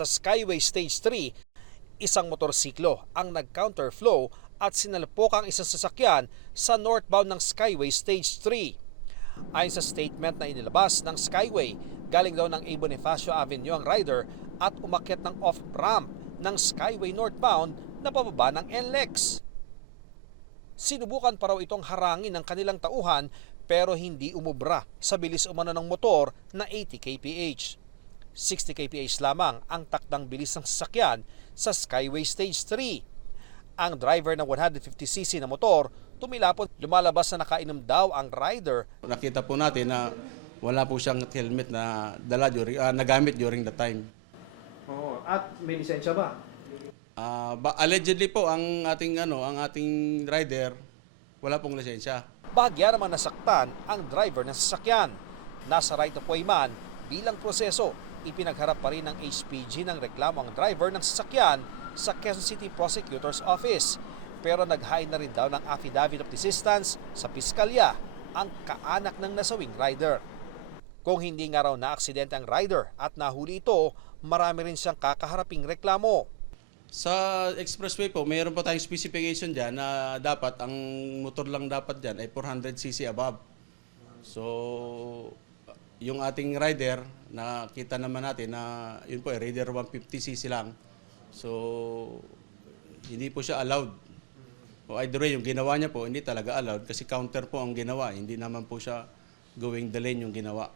sa Skyway Stage 3, isang motorsiklo ang nag-counterflow at sinalpok ang isang sasakyan sa northbound ng Skyway Stage 3. Ayon sa statement na inilabas ng Skyway, galing daw ng A. Bonifacio Avenue ang rider at umakyat ng off-ramp ng Skyway northbound na pababa ng NLEX. Sinubukan pa raw itong harangin ng kanilang tauhan pero hindi umubra sa bilis umano ng motor na 80 kph. 60 kph lamang ang takdang bilis ng sasakyan sa Skyway Stage 3. Ang driver ng 150cc na motor tumilapon, lumalabas na nakainom daw ang rider. Nakita po natin na wala po siyang helmet na nagamit during the time. Oo, at may lisensya ba? Allegedly po ang ating rider wala pong lisensya. Bahagya naman nasaktan ang driver ng sasakyan. Nasa right of way man bilang proseso, ipinagharap pa rin ng HPG ng reklamo ang driver ng sasakyan sa Quezon City Prosecutor's Office. Pero naghain na rin daw ng affidavit of desistance sa piskalya ang kaanak ng nasawing rider. Kung hindi nga raw na-aksidente ang rider at nahuli ito, marami rin siyang kakaharaping reklamo. Sa expressway po, mayroon po tayong specification dyan na dapat ang motor lang dapat dyan ay 400cc above. So, yung ating rider, nakita naman natin na yun po, rider 150cc lang. So, hindi po siya allowed. O either way, yung ginawa niya po, hindi talaga allowed kasi counter po ang ginawa. Hindi naman po siya going the lane yung ginawa.